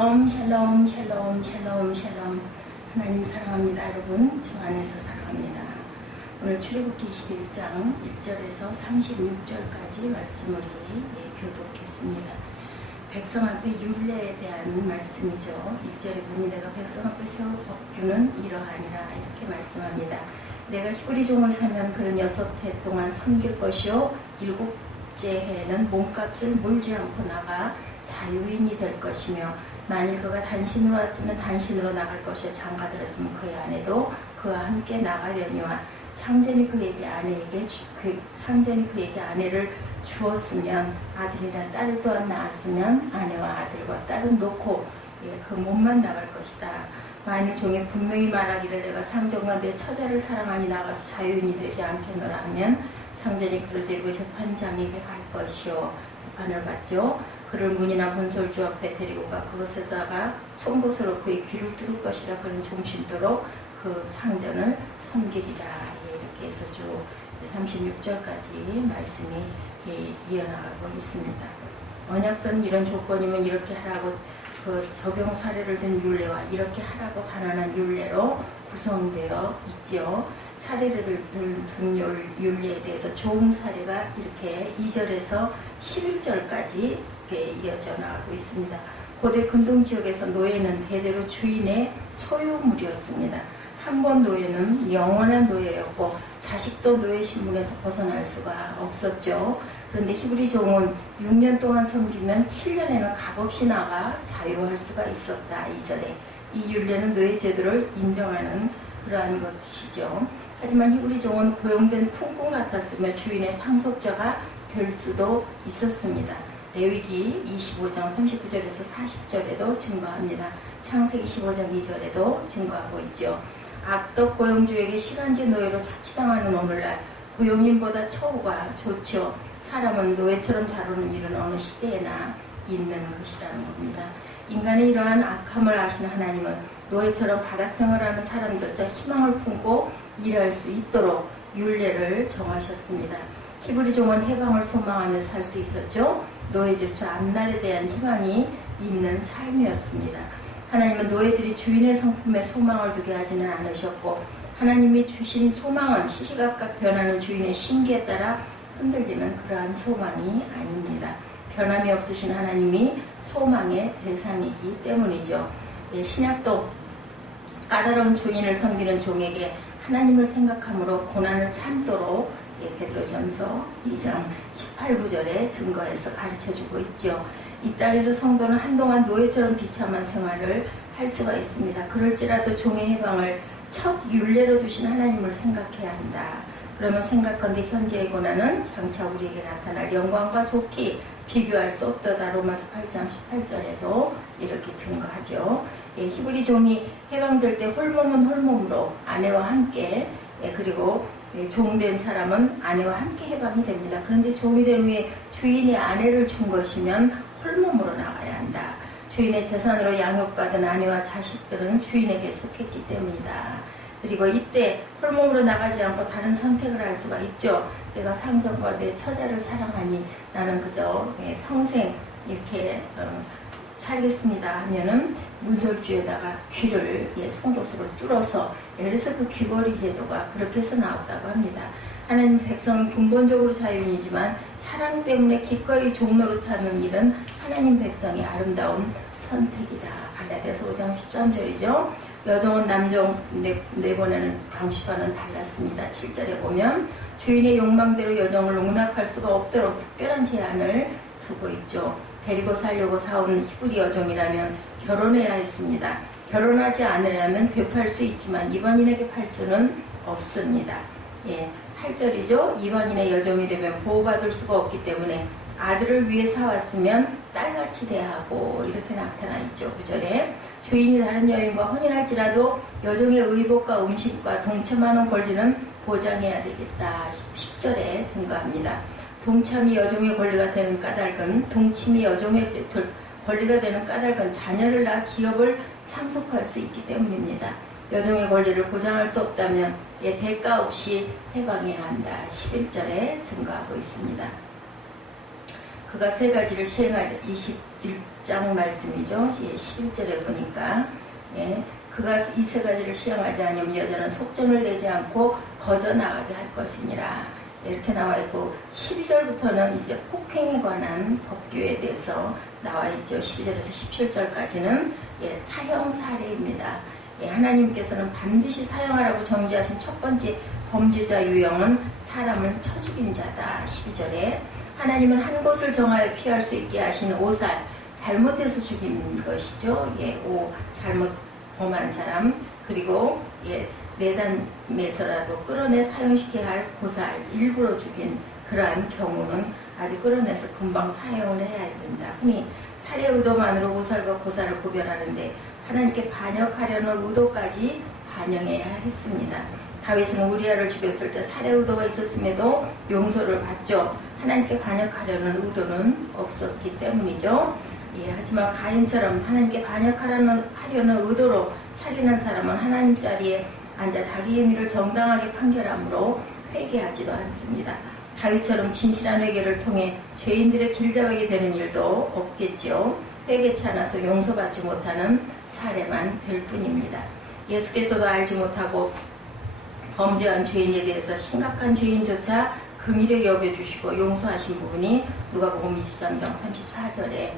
샬롬 샬롬 샬롬 샬롬. 하나님 사랑합니다. 여러분 주 안에서 사랑합니다. 오늘 출애굽기 21장 1절에서 36절까지 말씀을 교독했습니다. 백성 앞에 율례에 대한 말씀이죠. 1절에 보니 내가 백성 앞에 세울 법규는 이러하니라 이렇게 말씀합니다. 내가 히브리 종을 사면 그는 6해 동안 섬길 것이요 7째 해에는 몸값을 물지 않고 나가 자유인이 될 것이며 만일 그가 단신으로 왔으면 단신으로 나갈 것이요 장가 들었으면 그의 아내도 그와 함께 나가려니와 상전이 그에게 아내를 주었으면 아들이나 딸을 또한 낳았으면 아내와 아들과 딸은 놓고 그 몸만 나갈 것이다. 만일 종이 분명히 말하기를 내가 상전과 내 처자를 사랑하니 나가서 자유인이 되지 않겠노라 하면 상전이 그를 데리고 재판장에게 갈 것이요 재판을 받죠. 그를 문이나 본솔주 앞에 데리고 가 그것에다가 송곳으로 그의 귀를 뚫을 것이라. 그는 종신토록 그 상전을 섬기리라. 이렇게 해서 쭉 36절까지 말씀이 이어나가고 있습니다. 언약서는 이런 조건이면 이렇게 하라고 그 적용 사례를 준 율례와 이렇게 하라고 단언한 율례로 구성되어 있죠. 사례를 둔 율례에 대해서 좋은 사례가 이렇게 2절에서 11절까지 이어져 나가고 있습니다. 고대 근동지역에서 노예는 대대로 주인의 소유물이었습니다. 한 번 노예는 영원한 노예였고 자식도 노예 신분에서 벗어날 수가 없었죠. 그런데 히브리 종은 6년 동안 섬기면 7년에는 값없이 나가 자유할 수가 있었다. 2절에 이 율례는 노예 제도를 인정하는 그러한 것이죠. 하지만 히브리 종은 고용된 품꾼 같았으며 주인의 상속자가 될 수도 있었습니다. 레위기 25장 39절에서 40절에도 증거합니다. 창세기 15장 2절에도 증거하고 있죠. 악덕 고용주에게 시간제 노예로 착취당하는 오늘날 고용인보다 처우가 좋죠. 사람은 노예처럼 다루는 일은 어느 시대에나 있는 것이라는 겁니다. 인간의 이러한 악함을 아시는 하나님은 노예처럼 바닥 생활하는 사람조차 희망을 품고 일할 수 있도록 율례를 정하셨습니다. 히브리 종은 해방을 소망하며 살 수 있었죠. 노예조차 앞날에 대한 희망이 있는 삶이었습니다. 하나님은 노예들이 주인의 성품에 소망을 두게 하지는 않으셨고 하나님이 주신 소망은 시시각각 변하는 주인의 심기에 따라 흔들리는 그러한 소망이 아닙니다. 변함이 없으신 하나님이 소망의 대상이기 때문이죠. 신약도 까다로운 주인을 섬기는 종에게 하나님을 생각함으로 고난을 참도록 베드로전서 2장 18-19절에 증거해서 가르쳐주고 있죠. 이 땅에서 성도는 한동안 노예처럼 비참한 생활을 할 수가 있습니다. 그럴지라도 종의 해방을 첫 율례로 두신 하나님을 생각해야 한다. 그러면 생각건대 현재의 고난은 장차 우리에게 나타날 영광과 좋기 비교할 수 없도다. 로마서 8장 18절에도 이렇게 증거하죠. 히브리 종이 해방될 때 홀몸은 홀몸으로 아내와 함께 그리고 종된 사람은 아내와 함께 해방이 됩니다. 그런데 종이 된 후에 주인이 아내를 준 것이면 홀몸으로 나가야 한다. 주인의 재산으로 양육받은 아내와 자식들은 주인에게 속했기 때문이다. 그리고 이때 홀몸으로 나가지 않고 다른 선택을 할 수가 있죠. 내가 상전과 내 처자를 사랑하니 나는 그저 평생 이렇게 살겠습니다 하면은 문설주에다가 귀를 송곳으로 뚫어서 그래서 그 귀걸이 제도가 그렇게 해서 나왔다고 합니다. 하나님 백성은 근본적으로 자유인이지만 사랑 때문에 기꺼이 종노릇하는 일은 하나님 백성의 아름다운 선택이다. 갈라디아서 5장 13절이죠. 여종은 남종 내보내는 방식과는 달랐습니다. 7절에 보면 주인의 욕망대로 여종을 농락할 수가 없도록 특별한 제한을 두고 있죠. 데리고 살려고 사온 히브리 여종이라면 결혼해야 했습니다. 결혼하지 않으려면 되팔 수 있지만 이방인에게 팔 수는 없습니다. 8절이죠. 이방인의 여종이 되면 보호받을 수가 없기 때문에 아들을 위해 사왔으면 딸같이 대하고 이렇게 나타나 있죠. 9절에 주인이 다른 여인과 혼인할지라도 여종의 의복과 음식과 동참하는 권리는 보장해야 되겠다. 10절에 증거합니다. 동참이 여종의 권리가 되는 까닭은 동침이 여종의 권리가 되는 까닭은 자녀를 낳아 기업을 상속할 수 있기 때문입니다. 여종의 권리를 보장할 수 없다면 대가 없이 해방해야 한다. 11절에 증거하고 있습니다. 그가 세 가지를 시행하자 31장 말씀이죠. 11절에 보니까 그가 이 세 가지를 시행하지 않으면 여자는 속전을 내지 않고 거저 나가게 할 것이니라. 이렇게 나와 있고 12절부터는 이제 폭행에 관한 법규에 대해서 나와 있죠. 12절에서 17절까지는 사형 사례입니다. 하나님께서는 반드시 사형하라고 정지하신 첫 번째 범죄자 유형은 사람을 쳐 죽인 자다. 12절에 하나님은 한 곳을 정하여 피할 수 있게 하신 오살, 잘못해서 죽인 것이죠. 잘못 범한 사람, 그리고 내단내서라도 끌어내 사형시켜야 할 고살, 일부러 죽인 그러한 경우는 아주 끌어내서 금방 사형을 해야 된다. 흔히 살해 의도만으로 오살과 고살을 구별하는데 하나님께 반역하려는 의도까지 반영해야 했습니다. 다윗은 우리아를 죽였을 때 살해 의도가 있었음에도 용서를 받죠. 하나님께 반역하려는 의도는 없었기 때문이죠. 하지만 가인처럼 하나님께 반역하려는 의도로 살인한 사람은 하나님 자리에 앉아 자기 행위를 정당하게 판결함으로 회개하지도 않습니다. 다윗처럼 진실한 회개를 통해 죄인들의 길잡이게 되는 일도 없겠지요. 회개치 않아서 용서받지 못하는 사례만 될 뿐입니다. 예수께서도 알지 못하고 범죄한 죄인에 대해서 심각한 죄인조차 긍휼히 여겨주시고 용서하신 부분이 누가복음 23장 34절에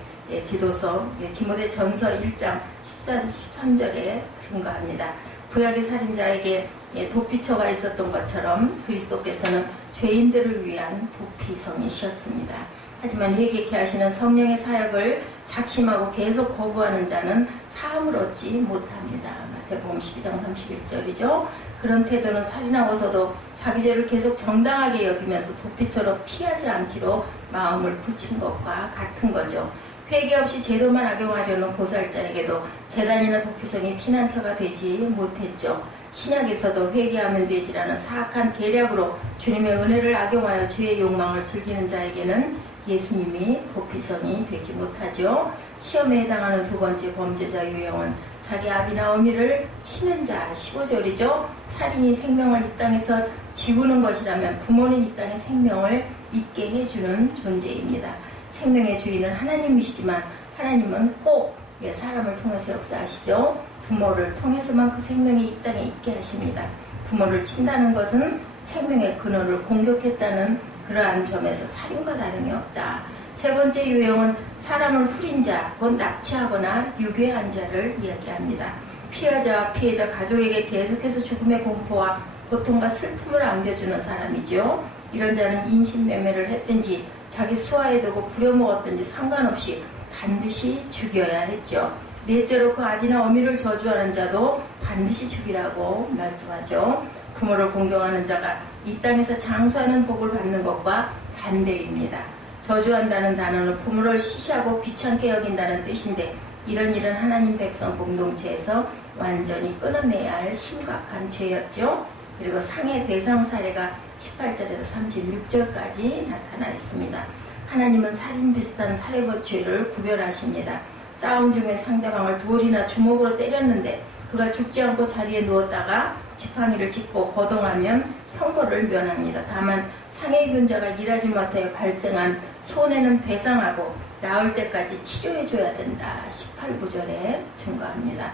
디도서 디모데전서 1장 13절에 증거합니다. 구약의 살인자에게 도피처가 있었던 것처럼 그리스도께서는 죄인들을 위한 도피성이셨습니다. 하지만 회개케 하시는 성령의 사역을 작심하고 계속 거부하는 자는 사함을 얻지 못합니다. 마태복음 12장 31절이죠. 그런 태도는 살인하고서도 자기 죄를 계속 정당하게 여기면서 도피처로 피하지 않기로 마음을 굳힌 것과 같은 거죠. 회개 없이 제도만 악용하려는 보살자에게도 제단이나 도피성이 피난처가 되지 못했죠. 신약에서도 회개하면 되지라는 사악한 계략으로 주님의 은혜를 악용하여 죄의 욕망을 즐기는 자에게는 예수님이 도피성이 되지 못하죠. 시험에 해당하는 두 번째 범죄자 유형은 자기 아비나 어미를 치는 자. 15절이죠. 살인이 생명을 이 땅에서 지우는 것이라면 부모는 이 땅에 생명을 잊게 해주는 존재입니다. 생명의 주인은 하나님이시지만 하나님은 꼭 사람을 통해서 역사하시죠. 부모를 통해서만 그 생명이 이 땅에 있게 하십니다. 부모를 친다는 것은 생명의 근원을 공격했다는 그러한 점에서 살인과 다름이 없다. 세 번째 유형은 사람을 후린 자, 곧 납치하거나 유괴한 자를 이야기합니다. 피해자와 피해자 가족에게 계속해서 죽음의 공포와 고통과 슬픔을 안겨주는 사람이죠. 이런 자는 인신매매를 했든지 자기 수하에 두고 부려먹었든지 상관없이 반드시 죽여야 했죠. 넷째로 그 아비나 어미를 저주하는 자도 반드시 죽이라고 말씀하죠. 부모를 공경하는 자가 이 땅에서 장수하는 복을 받는 것과 반대입니다. 저주한다는 단어는 부모를 시시하고 귀찮게 여긴다는 뜻인데 이런 일은 하나님 백성 공동체에서 완전히 끊어내야 할 심각한 죄였죠. 그리고 상해 배상 사례가 18절에서 36절까지 나타나 있습니다. 하나님은 살인 비슷한 살해법 죄를 구별하십니다. 싸움 중에 상대방을 돌이나 주먹으로 때렸는데 그가 죽지 않고 자리에 누웠다가 지팡이를 짚고 거동하면 형벌을 면합니다. 다만 상해 입은 자가 일하지 못하여 발생한 손해는 배상하고 나을 때까지 치료해줘야 된다. 18, 9절에 증거합니다.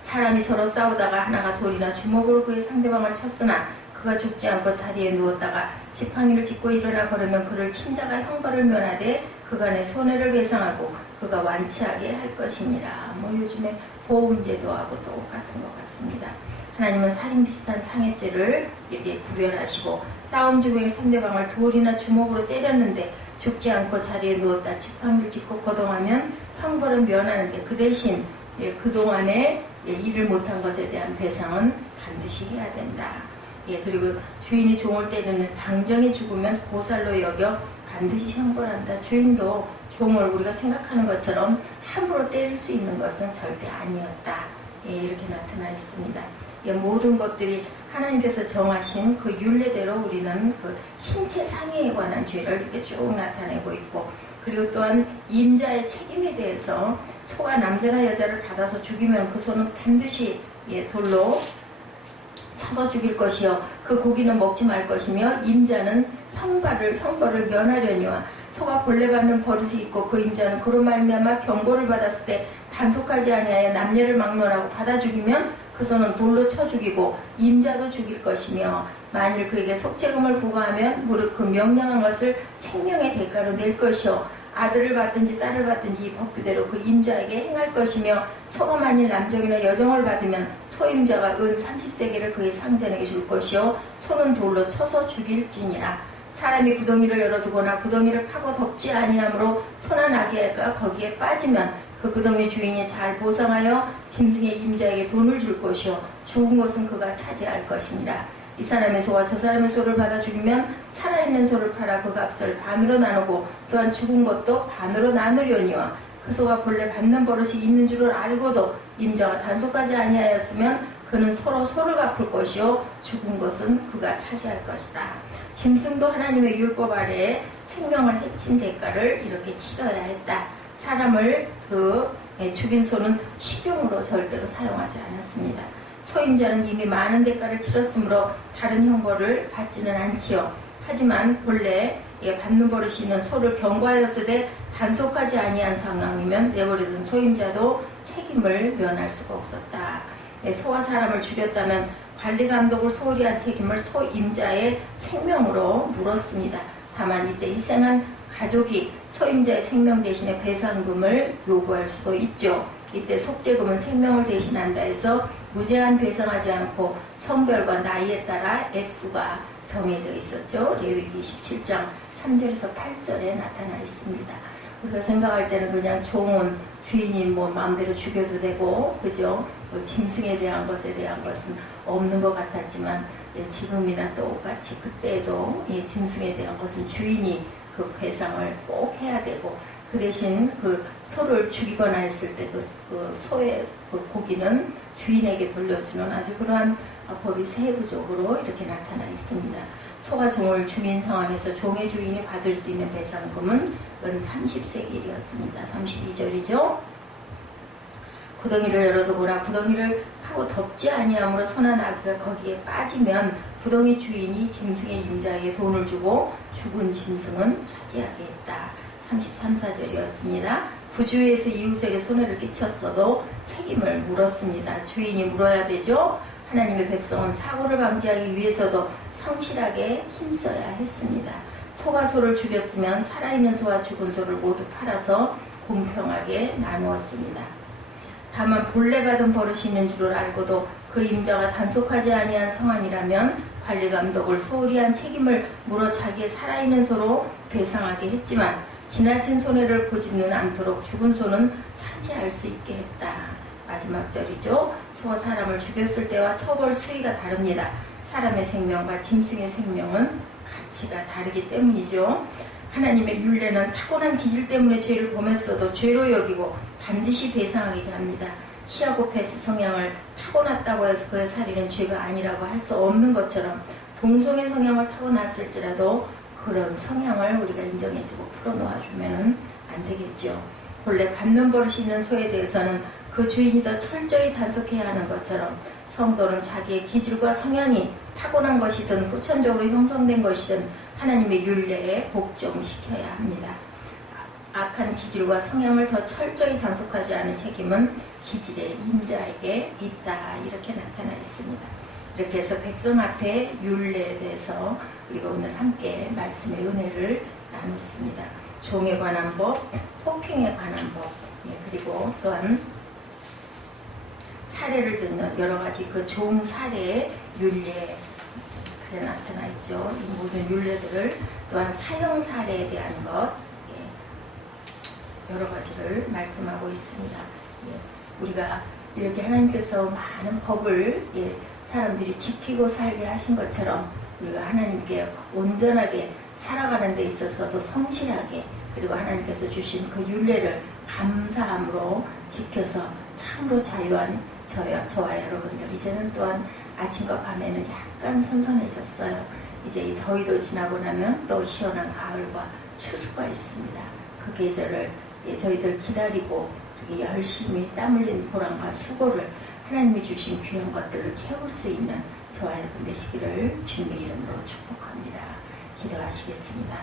사람이 서로 싸우다가 하나가 돌이나 주먹으로 그의 상대방을 쳤으나 그가 죽지 않고 자리에 누웠다가 지팡이를 짚고 일어나 걸으면 그를 친 자가 형벌을 면하되 그간의 손해를 배상하고 그가 완치하게 할 것이니라. 요즘에 보험제도하고 똑같은 것 같습니다. 하나님은 살인 비슷한 상해죄를 이렇게 구별하시고 싸움 중에 상대방을 돌이나 주먹으로 때렸는데 죽지 않고 자리에 누웠다 지팡이를 짚고 거동하면 형벌은 면하는데 그 대신 그동안에 일을 못한 것에 대한 배상은 반드시 해야 된다. 그리고 주인이 종을 때리는 당장에 죽으면 고살로 여겨 반드시 형벌한다. 주인도 종을 우리가 생각하는 것처럼 함부로 때릴 수 있는 것은 절대 아니었다. 이렇게 나타나 있습니다. 모든 것들이 하나님께서 정하신 그 율례대로 우리는 그 신체 상해에 관한 죄를 이렇게 쭉 나타내고 있고, 그리고 또한 임자의 책임에 대해서 소가 남자나 여자를 받아서 죽이면 그 소는 반드시 돌로 쳐서 죽일 것이요 그 고기는 먹지 말 것이며 임자는 형벌을 면하려니와 소가 벌레 받는 버릇이 있고 그 임자는 그로 말미암아 경고를 받았을 때 단속하지 아니하여 남녀를 막론하고 받아 죽이면 그 소는 돌로 쳐 죽이고 임자도 죽일 것이며 만일 그에게 속죄금을 부과하면 무릇 그 명령한 것을 생명의 대가로 낼 것이요 아들을 받든지 딸을 받든지 이 법규대로 그 임자에게 행할 것이며 소가 만일 남정이나 여정을 받으면 소임자가 은 30세겔을 그의 상전에게 줄 것이요 소는 돌로 쳐서 죽일지니라. 사람이 구덩이를 열어두거나 구덩이를 파고 덮지 아니하므로 소나 나귀가 거기에 빠지면 그 구덩이 주인이 잘 보상하여 짐승의 임자에게 돈을 줄 것이요 죽은 것은 그가 차지할 것이니라. 이 사람의 소와 저 사람의 소를 받아 죽이면 살아있는 소를 팔아 그 값을 반으로 나누고 또한 죽은 것도 반으로 나누려니와 그 소가 본래 받는 버릇이 있는 줄을 알고도 임자가 단속하지 아니하였으면 그는 서로 소를 갚을 것이요 죽은 것은 그가 차지할 것이다. 짐승도 하나님의 율법 아래에 생명을 해친 대가를 이렇게 치러야 했다. 사람을 죽인 소는 식용으로 절대로 사용하지 않았습니다. 소임자는 이미 많은 대가를 치렀으므로 다른 형벌을 받지는 않지요. 하지만 본래 받는 버릇이 있는 소를 경고하였으되 단속하지 아니한 상황이면 내버려둔 소임자도 책임을 면할 수가 없었다. 소와 사람을 죽였다면 관리감독을 소홀히 한 책임을 소임자의 생명으로 물었습니다. 다만 이때 희생한 가족이 소임자의 생명 대신에 배상금을 요구할 수도 있죠. 이때 속죄금은 생명을 대신한다 해서 무제한 배상하지 않고 성별과 나이에 따라 액수가 정해져 있었죠. 레위기 27장 3절에서 8절에 나타나 있습니다. 우리가 생각할 때는 그냥 좋은 주인이 마음대로 죽여도 되고, 그죠? 짐승에 대한 것에 대한 것은 없는 것 같았지만, 지금이나 똑같이 그때에도 짐승에 대한 것은 주인이 그 배상을 꼭 해야 되고, 그 대신 그 소를 죽이거나 했을 때 그 소의 그 고기는 주인에게 돌려주는 아주 그러한 법이 세부적으로 이렇게 나타나 있습니다. 소가 종을 죽인 상황에서 종의 주인이 받을 수 있는 배상금은 은 30세겔이었습니다. 32절이죠. 구덩이를 열어두거나 구덩이를 파고 덮지 아니하므로 소나 나귀가 거기에 빠지면 구덩이 주인이 짐승의 임자에게 돈을 주고 죽은 짐승은 차지하게 했다. 33, 4절이었습니다. 부주의에서 이웃에게 손해를 끼쳤어도 책임을 물었습니다. 주인이 물어야 되죠. 하나님의 백성은 사고를 방지하기 위해서도 성실하게 힘써야 했습니다. 소가 소를 죽였으면 살아있는 소와 죽은 소를 모두 팔아서 공평하게 나누었습니다. 다만 본래 받은 버릇이 있는 줄을 알고도 그 임자가 단속하지 아니한 상황이라면 관리감독을 소홀히 한 책임을 물어 자기의 살아있는 소로 배상하게 했지만 지나친 손해를 보지는 않도록 죽은 소는 차지할 수 있게 했다. 마지막 절이죠. 소가 사람을 죽였을 때와 처벌 수위가 다릅니다. 사람의 생명과 짐승의 생명은 가치가 다르기 때문이죠. 하나님의 율례는 타고난 기질 때문에 죄를 범했어도 죄로 여기고 반드시 배상하게 합니다. 히아고페스 성향을 타고났다고 해서 그의 살인은 죄가 아니라고 할 수 없는 것처럼 동성애 성향을 타고났을지라도 그런 성향을 우리가 인정해주고 풀어놓아주면 안 되겠죠. 본래 받는 버릇이 있는 소에 대해서는 그 주인이 더 철저히 단속해야 하는 것처럼 성도는 자기의 기질과 성향이 타고난 것이든 후천적으로 형성된 것이든 하나님의 율례에 복종시켜야 합니다. 악한 기질과 성향을 더 철저히 단속하지 않은 책임은 기질의 임자에게 있다. 이렇게 나타나 있습니다. 이렇게 해서 백성 앞에 율례에 대해서 우리가 오늘 함께 말씀의 은혜를 나눴습니다. 종에 관한 법, 폭행에 관한 법, 그리고 또한 사례를 듣는 여러 가지 그 종 사례의 율례에 나타나 있죠. 이 모든 율례들을 또한 사형 사례에 대한 것 여러 가지를 말씀하고 있습니다. 우리가 이렇게 하나님께서 많은 법을 사람들이 지키고 살게 하신 것처럼 우리가 하나님께 온전하게 살아가는 데 있어서도 성실하게 그리고 하나님께서 주신 그 율례를 감사함으로 지켜서 참으로 자유한 저와 여러분들 이제는 또한 아침과 밤에는 약간 선선해졌어요. 이제 이 더위도 지나고 나면 또 시원한 가을과 추수가 있습니다. 그 계절을 저희들 기다리고 열심히 땀 흘린 보람과 수고를 하나님이 주신 귀한 것들로 채울 수 있는 저와 여러분 되시기를 주님의 이름으로 축복합니다. 기도하시겠습니다.